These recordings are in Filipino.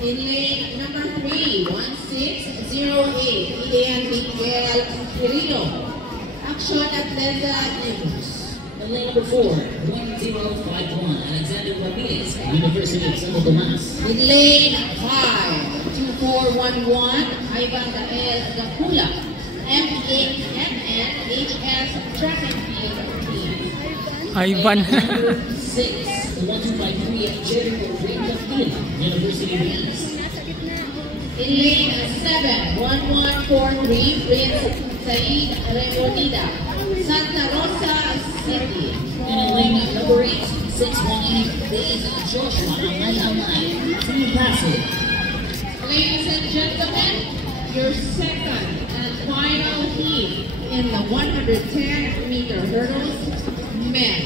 In lane number 3, 1608, Ilian Miguel Quirino. Action Atlanta News. In lane number 4, 1051, Alexander Ramirez, University of Santo Tomas. In lane 5, 2411, Ivan Gael Gapula, M8MNHS Track and Field Team. Ivan. Number 6, 1253, Jericho Ray Capilla, University of East. In lane 7, 1143, Prince Said Remonida, Santa Rosa City. And in lane number 8, 618, Dave Joshua Amay, Team Pasig. Ladies and gentlemen, your second and final heat in the 110-meter hurdles, men.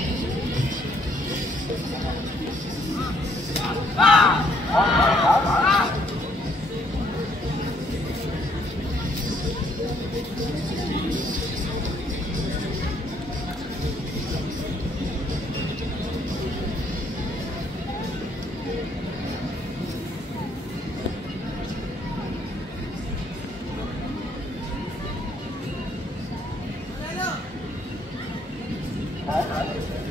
Hello.